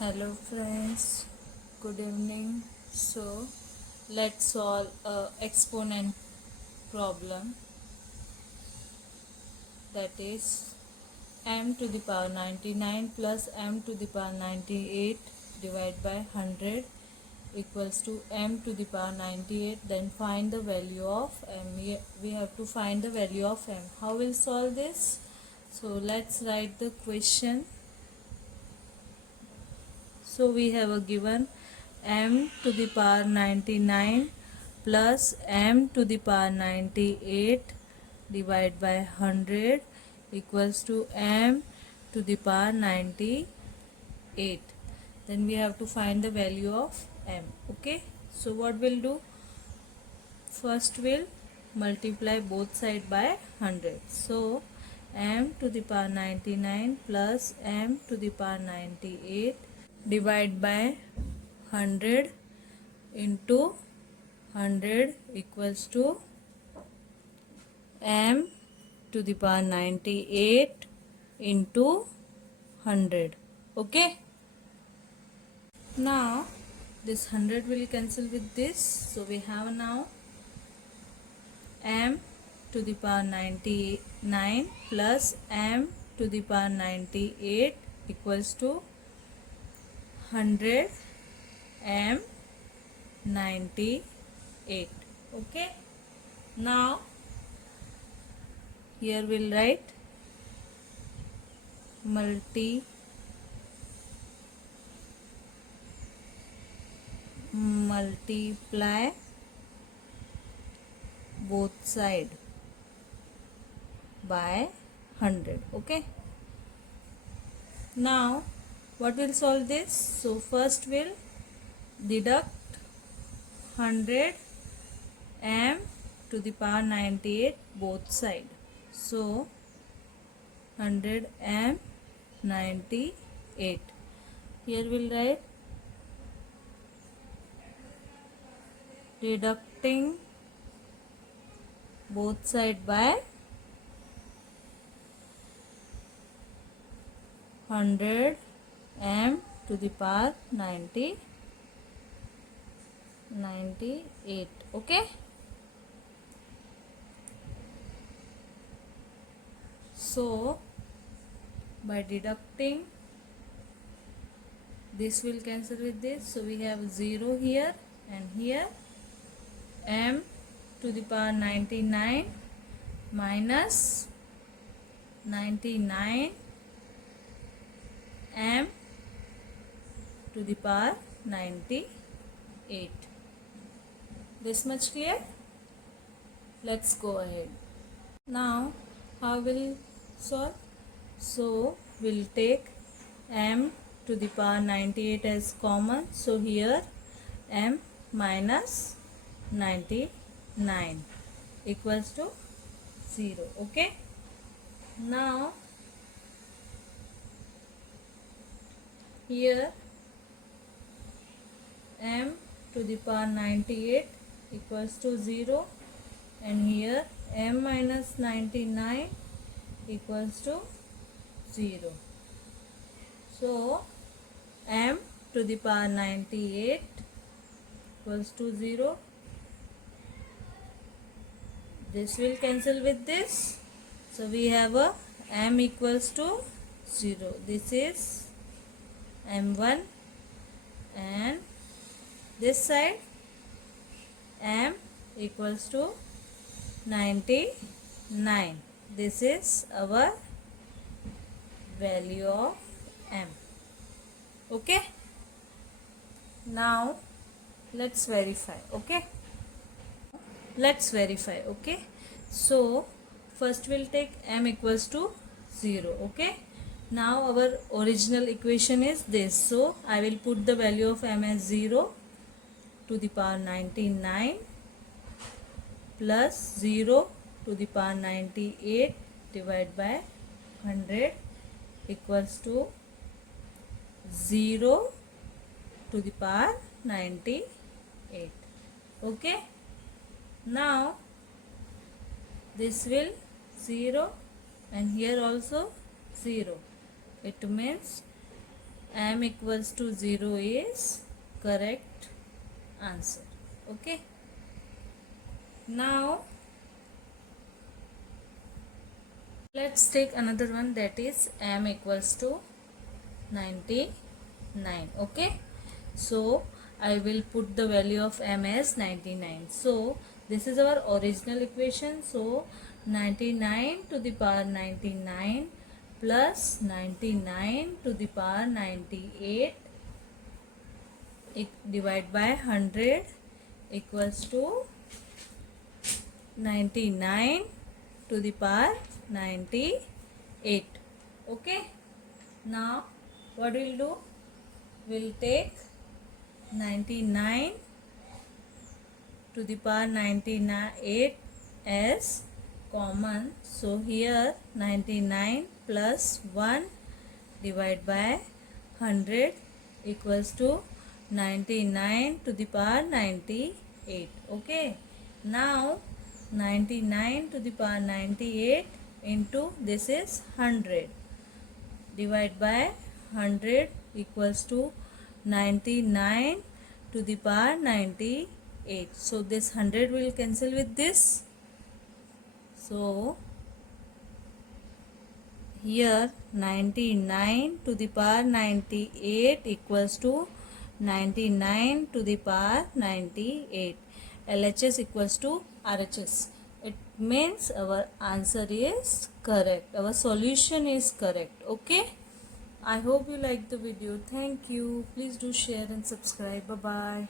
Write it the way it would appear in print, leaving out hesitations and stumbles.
Hello friends, good evening. So let's solve a exponent problem, that is m to the power 99 plus m to the power 98 divided by 100 equals to m to the power 98. Then find the value of m. We have to find the value of m. How will solve this? So let's write the question. So we have a given m to the power 99 plus m to the power 98 divided by 100 equals to m to the power 98. Then we have to find the value of m. Okay, so what we'll do? First we'll multiply both sides by 100. So m to the power 99 plus m to the power 98 divide by 100 into 100 equals to m to the power 98 into 100. Okay, now this 100 will cancel with this, so we have now m to the power 99 plus m to the power 98 equals to 100 m 98. Okay, now here we'll write multiply both side by 100. Okay, now what will solve this? So first we'll deduct 100 m to the power 98 both side. So 100 m 98. Here we'll write deducting both side by 100 m to the power 98. Okay, so by deducting, this will cancel with this, so we have 0 here and here. M to the power 99 minus 99 m to the power 98. This much clear? Let's go ahead. Now how will solve? So we'll take m to the power 98 as common, so here m minus 99 equals to 0. Okay, now here m to the power 98 equals to 0 and here m minus 99 equals to 0. So m to the power 98 equals to 0. This will cancel with this, so we have a m equals to 0. This is m1 and this side m equals to 99. This is our value of m. Okay, now let's verify. Okay, let's verify. Okay, so first we'll take m equals to 0. Okay, now our original equation is this, so I will put the value of m as 0 to the power 99 plus 0 to the power 98 divided by 100 equals to 0 to the power 98. Okay, now this will 0 and here also 0. It means m equals to 0 is correct answer. Okay. Now let's take another one, that is m equals to 99. Okay, so I will put the value of m as 99. So this is our original equation. So 99 to the power 99 plus 99 to the power 98 divide by 100 equals to 99 to the power 98. Okay, now what we'll do, we'll take 99 to the power 98 as common. So here 99 plus 1 divided by 100 equals to 99 to the power 98. Okay, now 99 to the power 98 into this is 100 divided by 100 equals to 99 to the power 98. So this 100 will cancel with this. So here 99 to the power 98 equals to 99 to the power 98. LHS equals to RHS. It means our answer is correct. Our solution is correct. Okay. I hope you liked the video. Thank you. Please do share and subscribe. Bye bye.